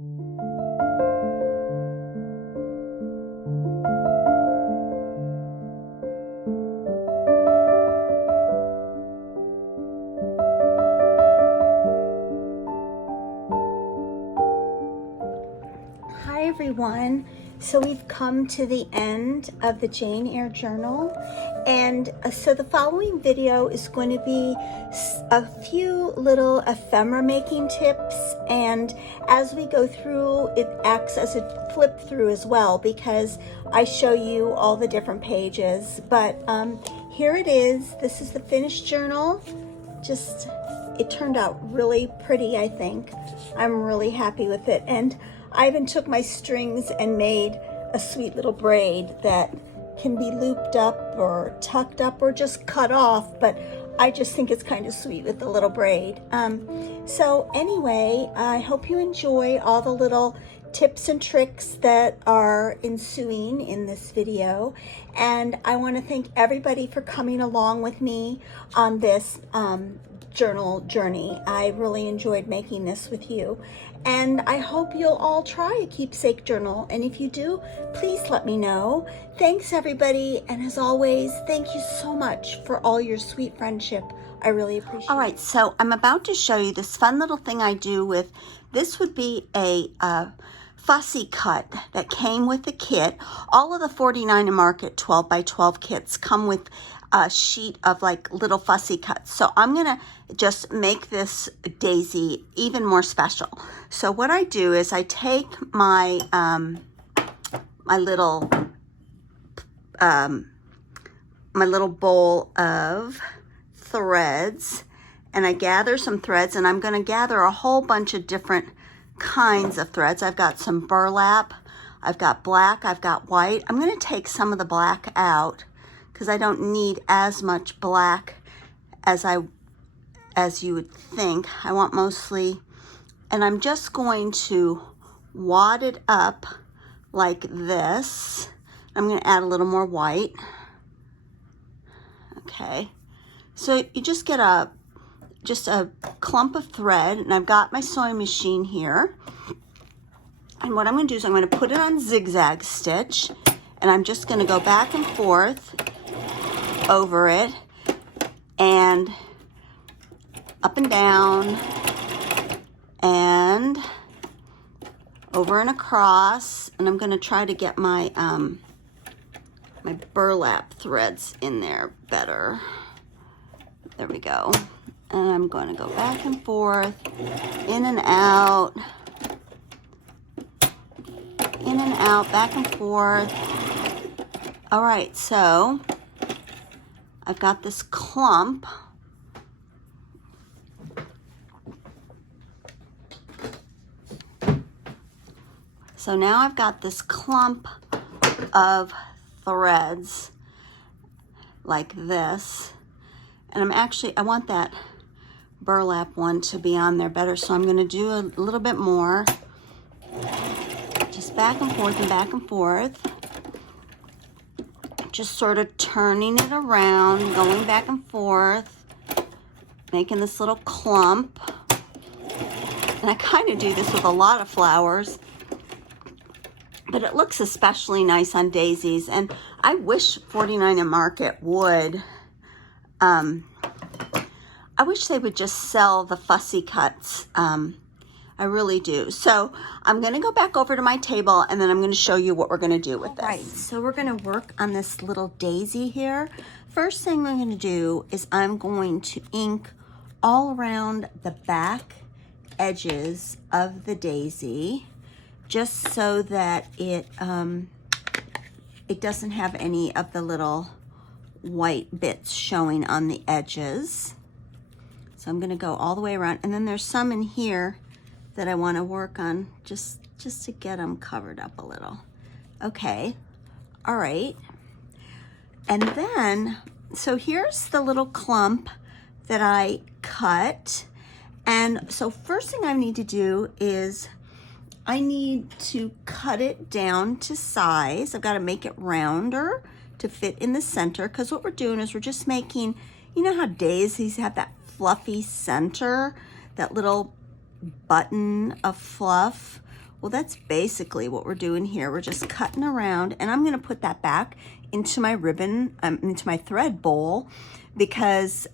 Hi everyone. So we've come to the end of the Jane Eyre Journal, and so the following video is going to be a few little ephemera making tips, and as we go through, it acts as a flip through as well because I show you all the different pages. But here it is. This is the finished journal. It turned out really pretty, I think. I'm really happy with it, and I even took my strings and made a sweet little braid that can be looped up or tucked up or just cut off, but I just think it's kind of sweet with the little braid. So anyway, I hope you enjoy all the little tips and tricks that are ensuing in this video, and I want to thank everybody for coming along with me on this journal journey. I really enjoyed making this with you, and I hope you'll all try a keepsake journal, and if you do, please let me know. Thanks everybody, and as always, thank you so much for all your sweet friendship. I really appreciate it. All right, so I'm about to show you this fun little thing I do with, this would be a fussy cut that came with the kit. All of the 49 Market 12 by 12 kits come with a sheet of like little fussy cuts. So I'm gonna just make this daisy even more special. So what I do is I take my my little bowl of threads, and I gather some threads, and I'm gonna gather a whole bunch of different kinds of threads. I've got some burlap, I've got black, I've got white. I'm gonna take some of the black out because I don't need as much black as you would think. I want mostly, and I'm just going to wad it up like this. I'm going to add a little more white. Okay, so you just get just a clump of thread, and I've got my sewing machine here. And what I'm going to do is I'm going to put it on zigzag stitch, and I'm just going to go back and forth over it and up and down and over and across, and I'm going to try to get my my burlap threads in there better. There we go. And I'm going to go back and forth, in and out, back and forth. All right, so I've got this clump. So now I've got this clump of threads like this. And I want that burlap one to be on there better. So I'm going to do a little bit more. Just back and forth and back and forth. Just sort of turning it around, going back and forth, making this little clump. And I kind of do this with a lot of flowers, but it looks especially nice on daisies. And I wish 49 Market would, I wish they would just sell the fussy cuts. I really do. So I'm going to go back over to my table, and then I'm going to show you what we're going to do with this. Right, so we're going to work on this little daisy here. First thing I'm going to do is I'm going to ink all around the back edges of the daisy, just so that it doesn't have any of the little white bits showing on the edges. So I'm going to go all the way around, and then there's some in here that I want to work on just to get them covered up a little. Okay, all right. And then, so here's the little clump that I cut. And so first thing I need to do is I need to cut it down to size. I've got to make it rounder to fit in the center, because what we're doing is we're just making, you know how daisies have that fluffy center, that little button of fluff? Well, that's basically what we're doing here. We're just cutting around, and I'm gonna put that back into my ribbon, into my thread bowl, because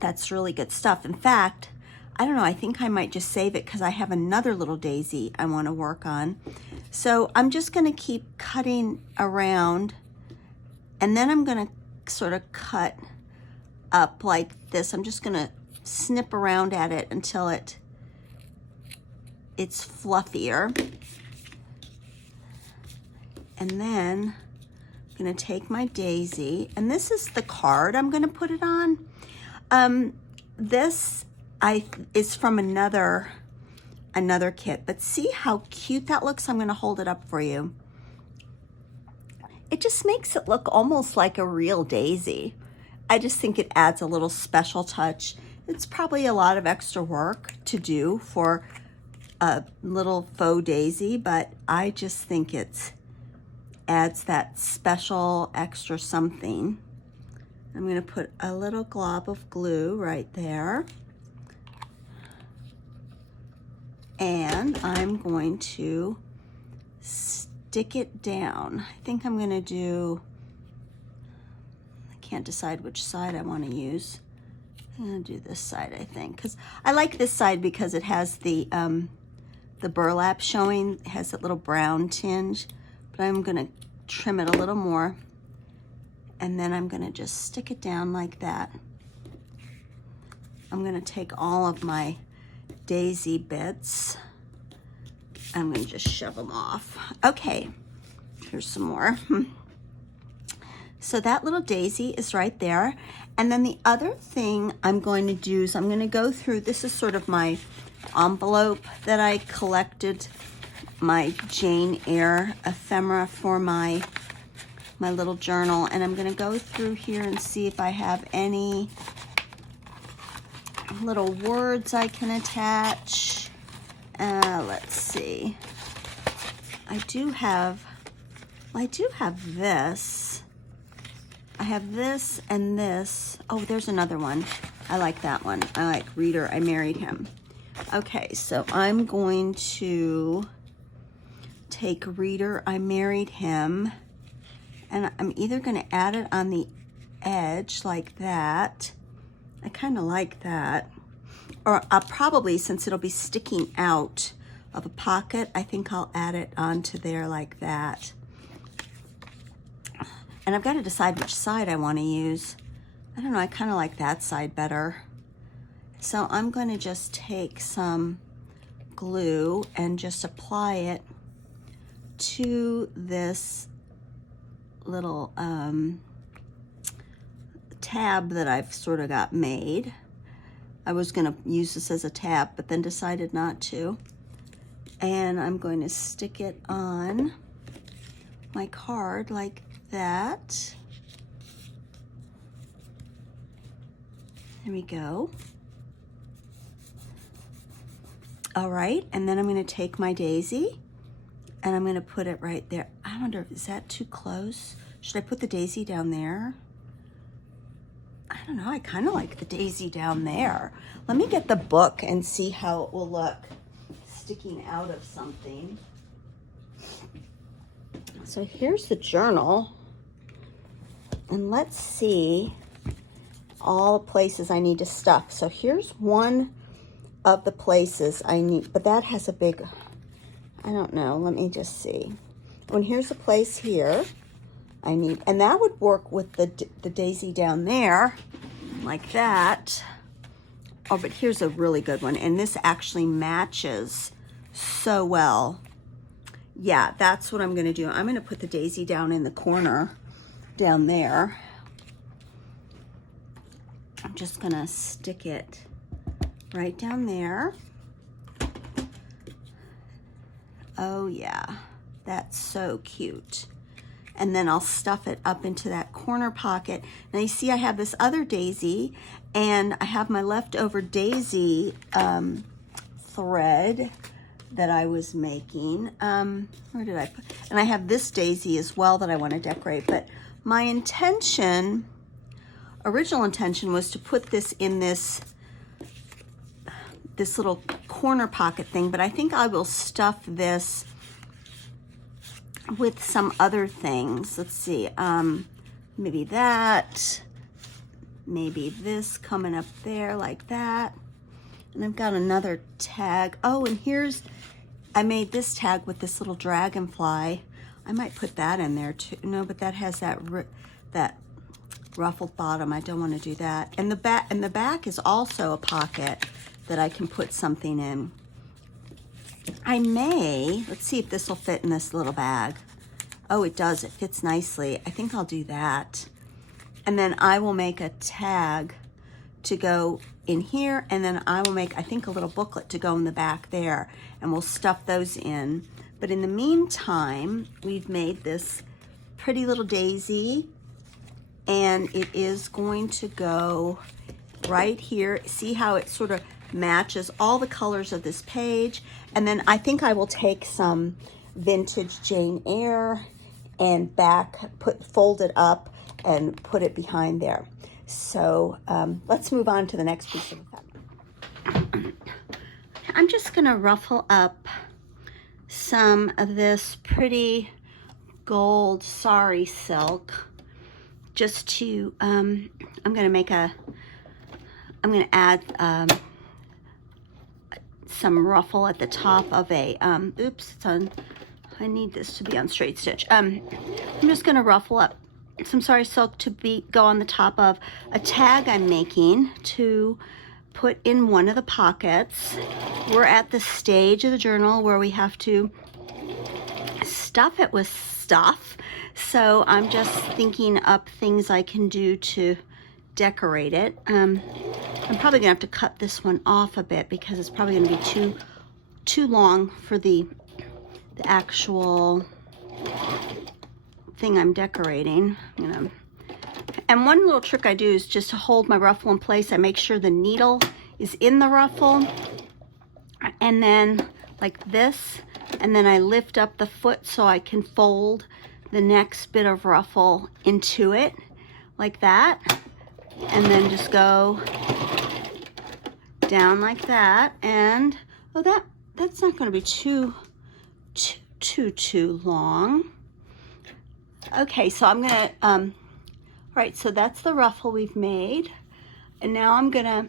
that's really good stuff. In fact, I don't know, I think I might just save it because I have another little daisy I want to work on. So I'm just going to keep cutting around, and then I'm going to sort of cut up like this. I'm just going to snip around at it until it's fluffier. And then I'm going to take my daisy, and this is the card I'm going to put it on. This is from another kit, but see how cute that looks? I'm going to hold it up for you. It just makes it look almost like a real daisy. I just think it adds a little special touch. It's probably a lot of extra work to do for a little faux daisy, but I just think it adds that special extra something. I'm going to put a little glob of glue right there. And I'm going to stick it down. I think I'm going to do, I can't decide which side I want to use. I'm going to do this side, I think, because I like this side because it has the burlap showing. It has that little brown tinge, but I'm going to trim it a little more. And then I'm going to just stick it down like that. I'm going to take all of my daisy bits. I'm going to just shove them off. Okay, here's some more. So that little daisy is right there. And then the other thing I'm going to do is I'm going to go through, this is sort of my envelope that I collected, my Jane Eyre ephemera for my little journal, and I'm going to go through here and see if I have any little words I can attach. Let's see. I do have this. I have this and this. Oh, there's another one. I like that one. I like Reader, I Married Him. Okay, so I'm going to take Reader, I Married Him, and I'm either going to add it on the edge like that. I kind of like that. Or I'll probably, since it'll be sticking out of a pocket, I think I'll add it onto there like that. And I've got to decide which side I want to use. I don't know, I kind of like that side better. So I'm going to just take some glue and just apply it to this little tab that I've sort of got made. I was going to use this as a tab, but then decided not to. And I'm going to stick it on my card like that. There we go. All right, and then I'm going to take my daisy and I'm going to put it right there. I wonder, is that too close? Should I put the daisy down there? I don't know, I kind of like the daisy down there. Let me get the book and see how it will look sticking out of something. So here's the journal, and let's see all the places I need to stuff. So here's one of the places I need, but that has a big, I don't know, let me just see. And here's a place here I need, and that would work with the daisy down there, like that. Oh, but here's a really good one, and this actually matches so well. Yeah, that's what I'm gonna do. I'm gonna put the daisy down in the corner, down there. I'm just gonna stick it right down there. Oh yeah, that's so cute. And then I'll stuff it up into that corner pocket. Now you see I have this other daisy, and I have my leftover daisy thread that I was making. Where did I put? And I have this daisy as well that I want to decorate, but my original intention was to put this in this this little corner pocket thing, but I think I will stuff this with some other things. Let's see, maybe that, maybe this coming up there like that. And I've got another tag. Oh, and I made this tag with this little dragonfly. I might put that in there too. No, but that has that ruffled bottom. I don't want to do that. And the back is also a pocket that I can put something in. Let's see if this will fit in this little bag. Oh, it does. It fits nicely. I think I'll do that. And then I will make a tag to go in here, and then I will make, I think, a little booklet to go in the back there, and we'll stuff those in. But in the meantime, we've made this pretty little daisy, and it is going to go right here. See how it sort of matches all the colors of this page? And then I think I will take some vintage Jane Eyre and fold it up and put it behind there. So let's move on to the next piece of the fabric. I'm just gonna ruffle up some of this pretty gold sari silk just to, I'm gonna add some ruffle at the top of a, I need this to be on straight stitch. I'm just gonna ruffle up some sari silk to go on the top of a tag I'm making to put in one of the pockets. We're at the stage of the journal where we have to stuff it with stuff. So I'm just thinking up things I can do to decorate it. I'm probably gonna have to cut this one off a bit because it's probably gonna be too long for the actual thing I'm decorating. And one little trick I do is just to hold my ruffle in place. I make sure the needle is in the ruffle, and then like this, and then I lift up the foot so I can fold the next bit of ruffle into it like that, and then just go down like that. And oh, that's not going to be too long. Okay, so I'm gonna all right, so that's the ruffle we've made, and now I'm gonna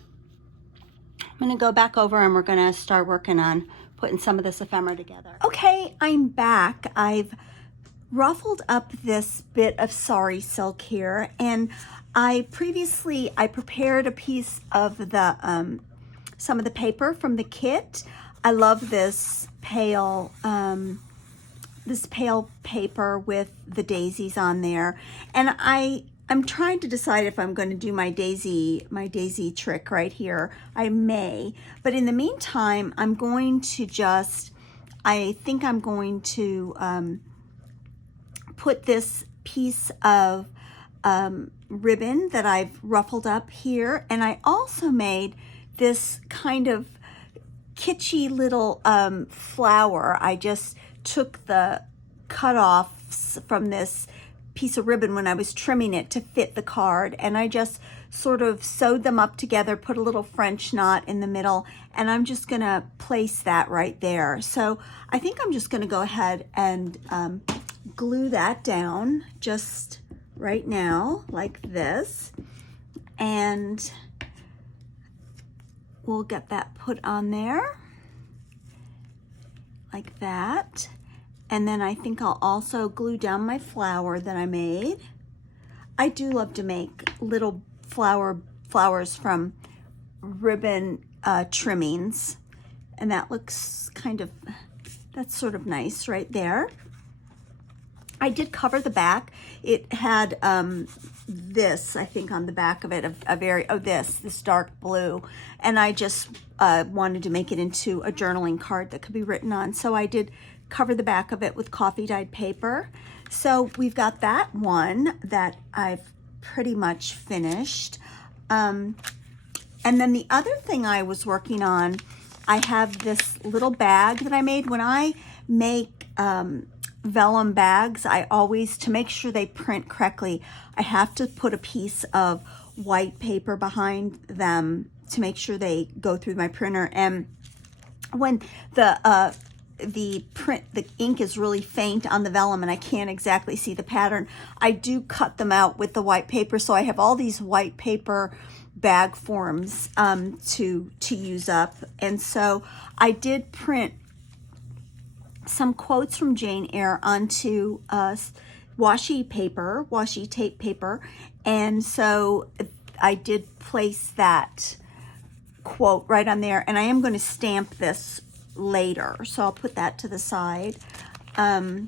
go back over and we're gonna start working on putting some of this ephemera together. Okay, I'm back. I've ruffled up this bit of sari silk here, and I prepared a piece of the some of the paper from the kit. I love this pale paper with the daisies on there, and I'm trying to decide if I'm going to do my daisy trick right here. I may, but in the meantime, I think I'm going to put this piece of ribbon that I've ruffled up here, and I also made this kind of kitschy little flower. I just took the cutoffs from this piece of ribbon when I was trimming it to fit the card, and I just sort of sewed them up together, put a little French knot in the middle, and I'm just gonna place that right there. So I think I'm just gonna go ahead and glue that down just right now like this, and we'll get that put on there like that. And then I think I'll also glue down my flower that I made. I do love to make little flowers from ribbon trimmings, and that looks that's sort of nice right there. I did cover the back. It had this, I think, on the back of it, this dark blue, and I just wanted to make it into a journaling card that could be written on. So I did cover the back of it with coffee dyed paper. So we've got that one that I've pretty much finished. And then the other thing I was working on, I have this little bag that I made. When I make vellum bags, I always, to make sure they print correctly, I have to put a piece of white paper behind them to make sure they go through my printer. And when the ink is really faint on the vellum and I can't exactly see the pattern, I do cut them out with the white paper. So I have all these white paper bag forms to use up. And so I did print some quotes from Jane Eyre onto washi tape paper. And so I did place that quote right on there, and I am going to stamp this later, so I'll put that to the side. So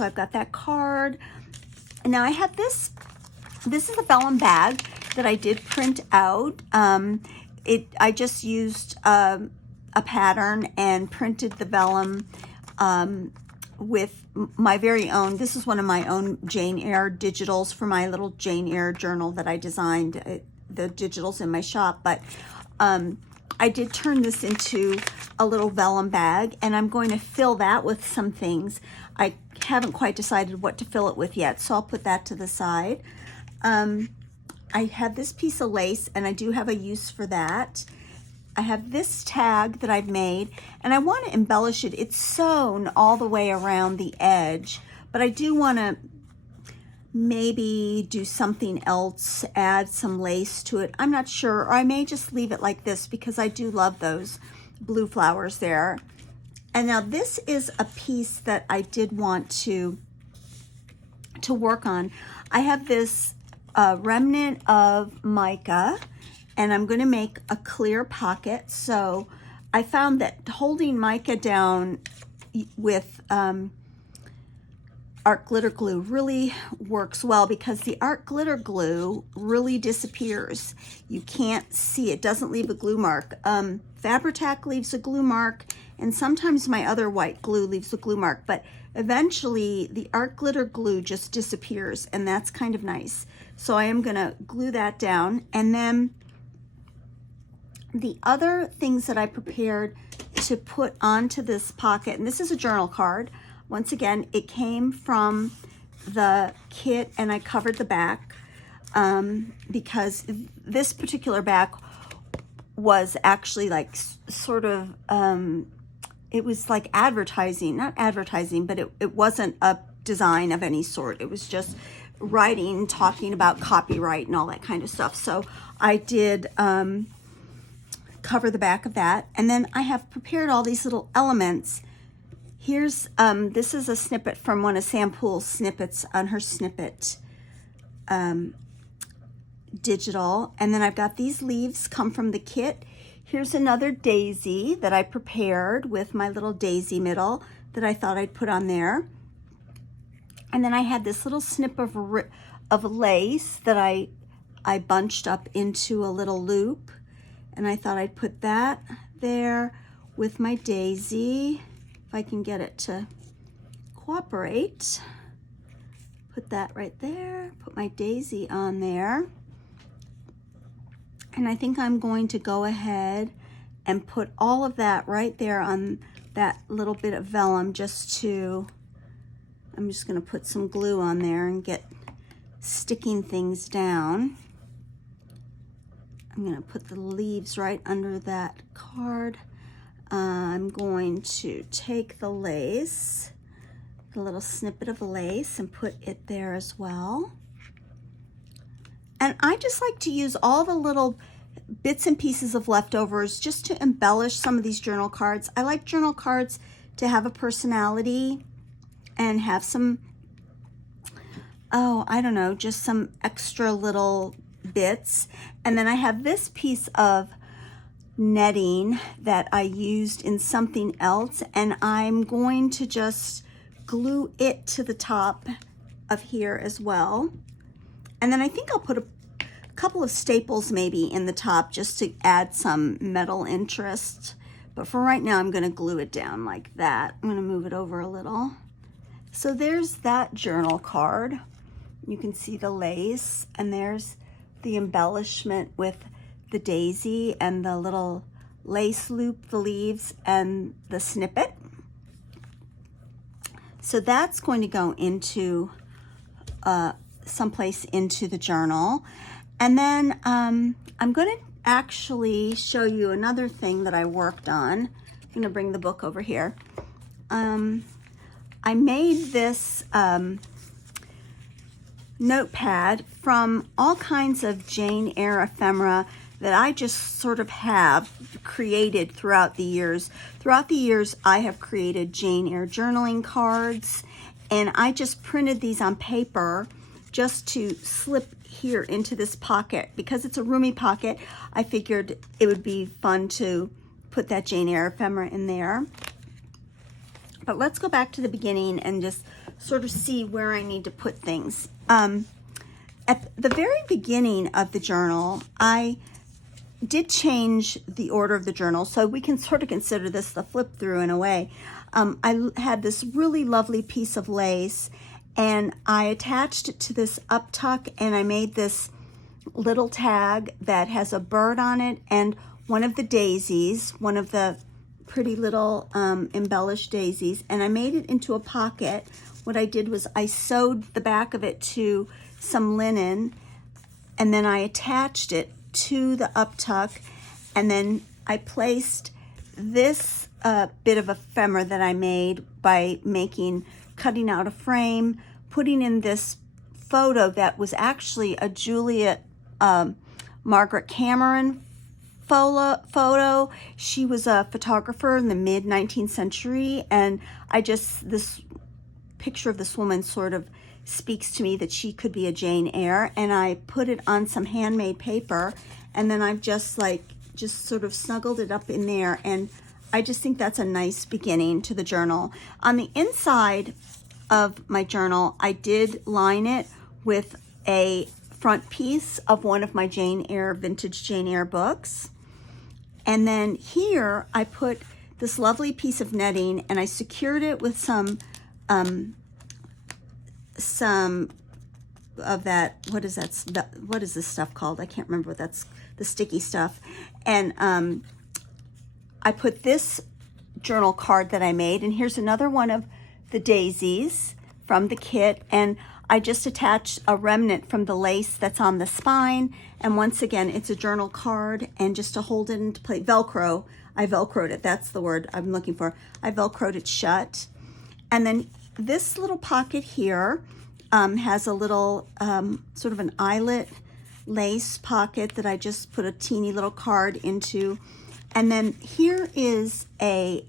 I've got that card. And now I have this is a vellum bag that I did print out. I just used a pattern and printed the vellum with my very own, this is one of my own Jane Eyre digitals for my little Jane Eyre journal that I designed. The digitals in my shop, but I did turn this into a little vellum bag, and I'm going to fill that with some things. I haven't quite decided what to fill it with yet, so I'll put that to the side. I have this piece of lace, and I do have a use for that. I have this tag that I've made, and I want to embellish it. It's sewn all the way around the edge, but I do want to maybe do something else, add some lace to it. I'm not sure, or I may just leave it like this because I do love those blue flowers there. And now this is a piece that I did want to work on. I have this remnant of mica, and I'm going to make a clear pocket. So I found that holding mica down with art glitter glue really works well, because the art glitter glue really disappears. You can't see it, doesn't leave a glue mark. Fabri-Tac leaves a glue mark, and sometimes my other white glue leaves a glue mark, but eventually the art glitter glue just disappears, and that's kind of nice. So I am gonna glue that down. And then the other things that I prepared to put onto this pocket, and this is a journal card. Once again, it came from the kit, and I covered the back because this particular back was actually like sort of, it was like advertising, not advertising, but it wasn't a design of any sort. It was just writing, talking about copyright and all that kind of stuff. So I did cover the back of that. And then I have prepared all these little elements. Here's, this is a snippet from one of Sam Poole's snippets on her snippet digital. And then I've got these leaves come from the kit. Here's another daisy that I prepared with my little daisy middle that I thought I'd put on there. And then I had this little snip of lace that I bunched up into a little loop. And I thought I'd put that there with my daisy. If I can get it to cooperate. Put that right there, put my daisy on there. And I think I'm going to go ahead and put all of that right there on that little bit of vellum, I'm just gonna put some glue on there and get sticking things down. I'm gonna put the leaves right under that card. I'm going to take the lace, a little snippet of lace, and put it there as well. And I just like to use all the little bits and pieces of leftovers just to embellish some of these journal cards. I like journal cards to have a personality and have some, I don't know, just some extra little bits. And then I have this piece of netting that I used in something else, and I'm going to just glue it to the top of here as well. And then I think I'll put a couple of staples maybe in the top just to add some metal interest. But for right now, I'm going to glue it down like that. I'm going to move it over a little. So there's that journal card. You can see the lace, and there's the embellishment with the daisy and the little lace loop, the leaves, and the snippet. So that's going to go into someplace into the journal. And then actually show you another thing that I worked on. I'm gonna bring the book over here. I made this notepad from all kinds of Jane Eyre ephemera that I just sort of have created throughout the years. Throughout the years, I have created Jane Eyre journaling cards, and I just printed these on paper just to slip here into this pocket. Because it's a roomy pocket, I figured it would be fun to put that Jane Eyre ephemera in there. But let's go back to the beginning and just sort of see where I need to put things. At the very beginning of the journal, I did change the order of the journal, so we can sort of consider this the flip through in a way. I had this really lovely piece of lace, and I attached it to this up tuck, and I made this little tag that has a bird on it and one of the daisies, one of the pretty little embellished daisies, and I made it into a pocket. What I did was I sewed the back of it to some linen, and then I attached it to the up tuck, and then I placed this bit of ephemera that I made by cutting out a frame, putting in this photo that was actually a Juliet Margaret Cameron photo. She was a photographer in the mid 19th century, and this picture of this woman sort of speaks to me that she could be a Jane Eyre, and I put it on some handmade paper, and then I've just sort of snuggled it up in there, and I just think that's a nice beginning to the journal. On the inside of my journal, I did line it with a front piece of one of my Jane Eyre, vintage Jane Eyre books. And then here I put this lovely piece of netting, and I secured it with some of that, what is this stuff called? I can't remember what that's, the sticky stuff. And I put this journal card that I made, and here's another one of the daisies from the kit, and I just attached a remnant from the lace that's on the spine, and once again, it's a journal card, and just to hold it into place, Velcro, I Velcroed it, that's the word I'm looking for. I Velcroed it shut. And then this little pocket here has a little sort of an eyelet lace pocket that I just put a teeny little card into. And then here is a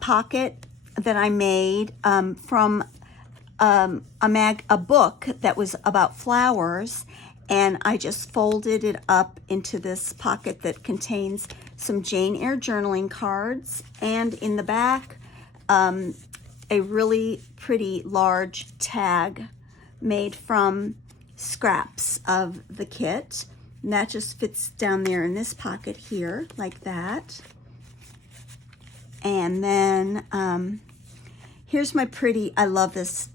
pocket that I made from a book that was about flowers, and I just folded it up into this pocket that contains some Jane Eyre journaling cards, and in the back a really pretty large tag made from scraps of the kit, and that just fits down there in this pocket here like that. And then here's my pretty, I love this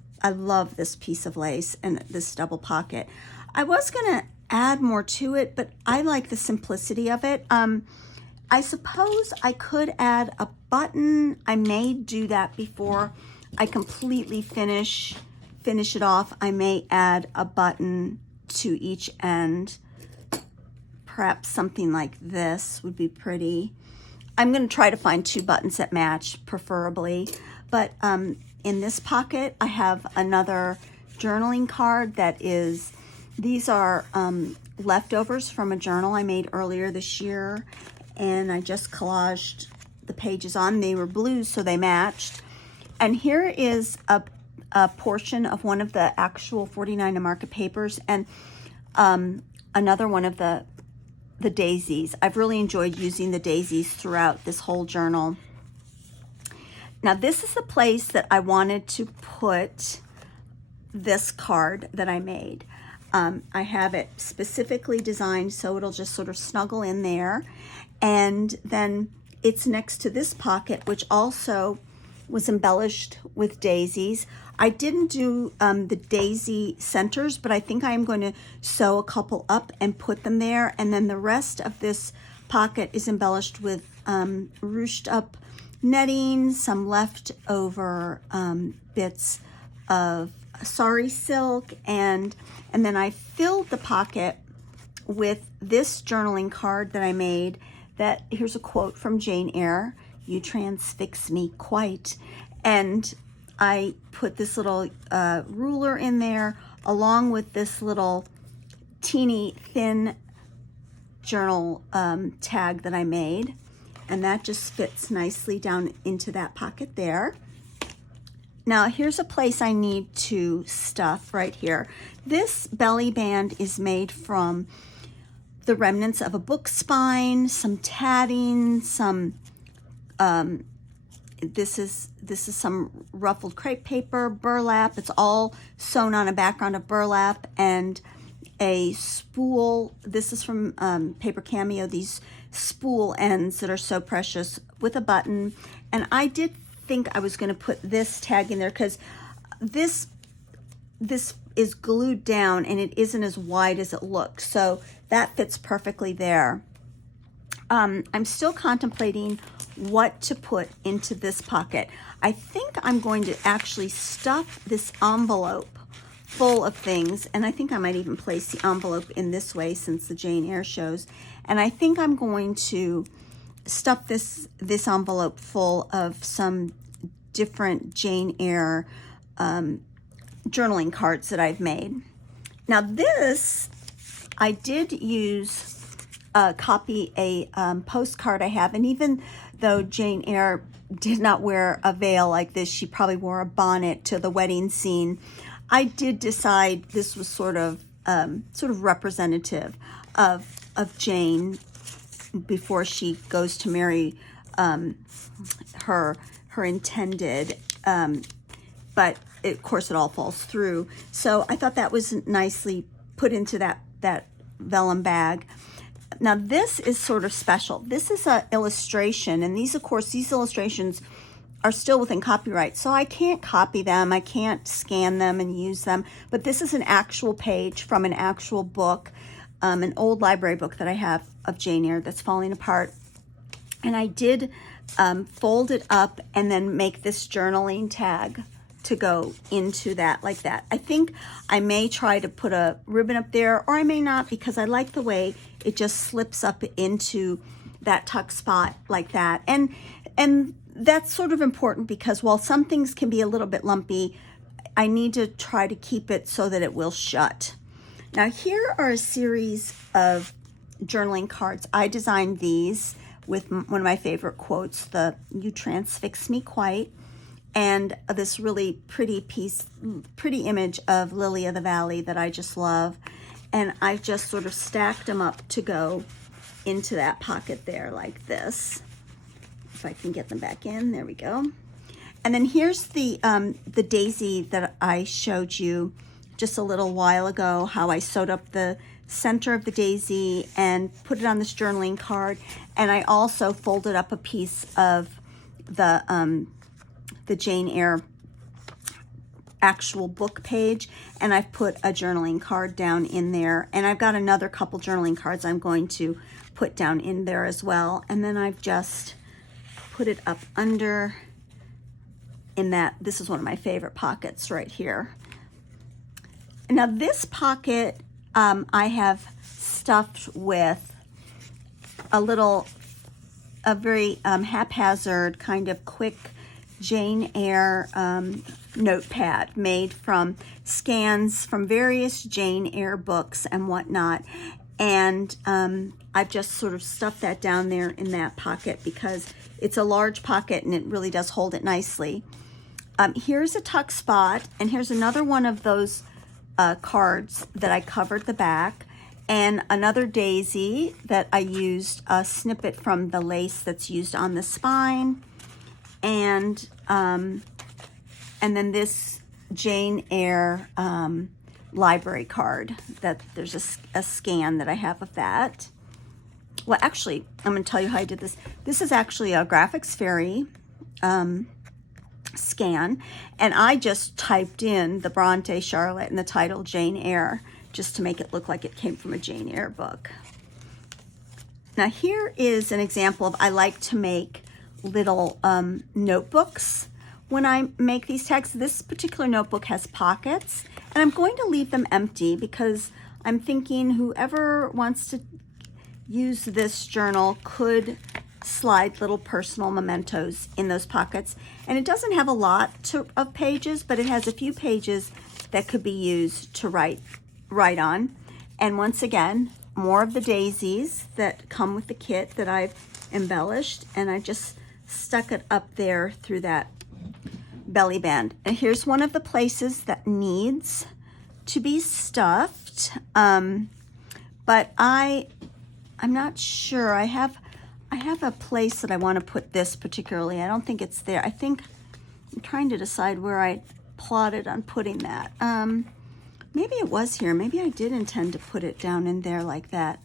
piece of lace and this double pocket. I was gonna add more to it, but I like the simplicity of it. I suppose I could add a button. I may do that before I completely finish it off. I may add a button to each end. Perhaps something like this would be pretty. I'm going to try to find two buttons that match, preferably. But in this pocket, I have another journaling card that is, these are leftovers from a journal I made earlier this year, and I just collaged the pages on. They were blue, so they matched. And here is a portion of one of the actual 49 to market papers, and another one of the daisies. I've really enjoyed using the daisies throughout this whole journal. Now this is the place that I wanted to put this card that I made. I have it specifically designed so it'll just sort of snuggle in there, and then it's next to this pocket, which also was embellished with daisies. I didn't do the daisy centers, but I think I'm going to sew a couple up and put them there. And then the rest of this pocket is embellished with ruched up netting, some leftover bits of sari silk, and then I filled the pocket with this journaling card that I made. That here's a quote from Jane Eyre: "You transfix me quite." And I put this little ruler in there along with this little teeny thin journal tag that I made, and that just fits nicely down into that pocket there. Now here's a place I need to stuff right here. This belly band is made from the remnants of a book spine, some tatting, some this is some ruffled crepe paper, burlap. It's all sewn on a background of burlap, and a spool. This is from Paper Cameo, these spool ends that are so precious, with a button. And I did think I was going to put this tag in there because this is glued down and it isn't as wide as it looks, so that fits perfectly there. I'm still contemplating what to put into this pocket. I think I'm going to actually stuff this envelope full of things, and I think I might even place the envelope in this way since the Jane Eyre shows. And I think I'm going to stuff this envelope full of some different Jane Eyre journaling cards that I've made. Now this, I did use copy a postcard I have, and even though Jane Eyre did not wear a veil like this, she probably wore a bonnet to the wedding scene. I did decide this was sort of representative of Jane before she goes to marry her intended, but of course it all falls through. So I thought that was nicely put into that vellum bag. Now this is sort of special. This is an illustration, and these illustrations are still within copyright, so I can't copy them, I can't scan them and use them, but this is an actual page from an actual book, an old library book that I have of Jane Eyre that's falling apart. And I did fold it up and then make this journaling tag to go into that like that. I think I may try to put a ribbon up there, or I may not, because I like the way it just slips up into that tuck spot like that. And that's sort of important because while some things can be a little bit lumpy, I need to try to keep it so that it will shut. Now here are a series of journaling cards. I designed these with one of my favorite quotes, the "You transfix me quite," and this really pretty image of Lily of the Valley that I just love. And I've just sort of stacked them up to go into that pocket there like this. If I can get them back in, there we go. And then here's the daisy that I showed you just a little while ago, how I sewed up the center of the daisy and put it on this journaling card. And I also folded up a piece of the Jane Eyre actual book page, and I've put a journaling card down in there. And I've got another couple journaling cards I'm going to put down in there as well. And then I've just put it up under in that. This is one of my favorite pockets right here. Now this pocket I have stuffed with a very haphazard kind of quick Jane Eyre notepad made from scans from various Jane Eyre books and whatnot. And I've just sort of stuffed that down there in that pocket because it's a large pocket and it really does hold it nicely. Here's a tuck spot, and here's another one of those cards that I covered the back, and another daisy that I used a snippet from the lace that's used on the spine, and then this Jane Eyre library card that there's a scan that I have of that. Well, actually, I'm going to tell you how I did this. This is actually a Graphics Fairy scan, and I just typed in the Bronte Charlotte and the title Jane Eyre just to make it look like it came from a Jane Eyre book. Now here is an example of, I like to make little notebooks when I make these tags. This particular notebook has pockets, and I'm going to leave them empty because I'm thinking whoever wants to use this journal could slide little personal mementos in those pockets. And it doesn't have a lot of pages, but it has a few pages that could be used to write on. And once again, more of the daisies that come with the kit that I've embellished, and I just stuck it up there through that belly band. And here's one of the places that needs to be stuffed, but I'm not sure. I have a place that I want to put this particularly. I don't think it's there. I think I'm trying to decide where I plotted on putting that. Maybe it was here. Maybe I did intend to put it down in there like that.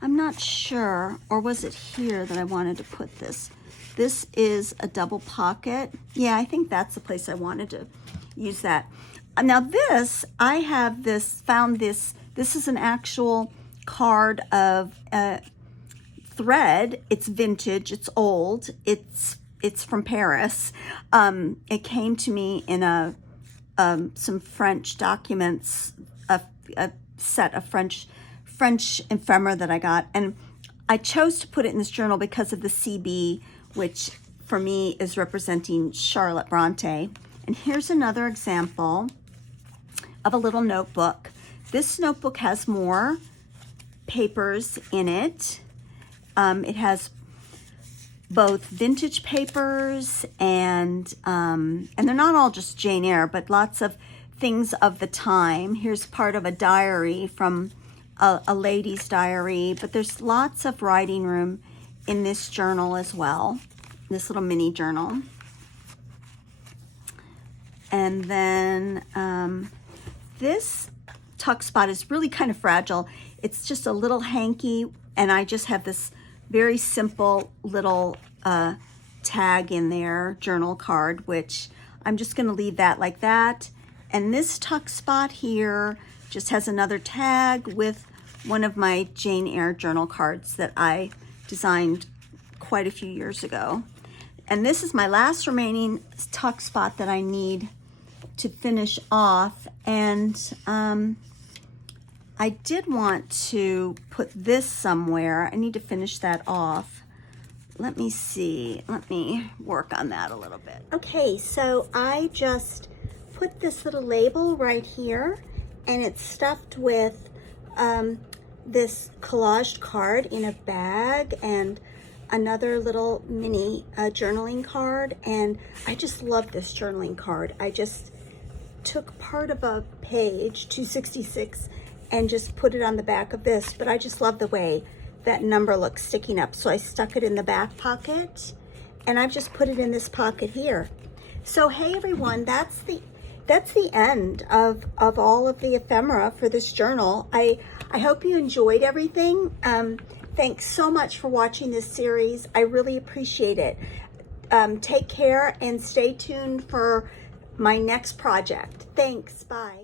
I'm not sure. Or was it here that I wanted to put this? This is a double pocket. Yeah, I think that's the place I wanted to use that. Now this, I have this, found this. This is an actual card of thread. It's vintage. It's old. It's from Paris. It came to me in some French documents, a set of French ephemera that I got, and I chose to put it in this journal because of the CB, which for me is representing Charlotte Bronte. And here's another example of a little notebook. This notebook has more papers in it. It has both vintage papers and they're not all just Jane Eyre, but lots of things of the time. Here's part of a diary from a lady's diary, but there's lots of writing room in this journal as well, this little mini journal. And then this tuck spot is really kind of fragile. It's just a little hanky, and I just have this very simple little tag in there, journal card, which I'm just going to leave that like that. And this tuck spot here just has another tag with one of my Jane Eyre journal cards that I designed quite a few years ago. And this is my last remaining tuck spot that I need to finish off. And I did want to put this somewhere. I need to finish that off. Let me see. Let me work on that a little bit. Okay, so I just put this little label right here, and it's stuffed with this collaged card in a bag and another little mini journaling card. And I just love this journaling card. I just took part of a page, 266, and just put it on the back of this, but I just love the way that number looks sticking up. So I stuck it in the back pocket, and I've just put it in this pocket here. So hey everyone, that's the end of all of the ephemera for this journal. I hope you enjoyed everything. Thanks so much for watching this series. I really appreciate it. Take care and stay tuned for my next project. Thanks, bye.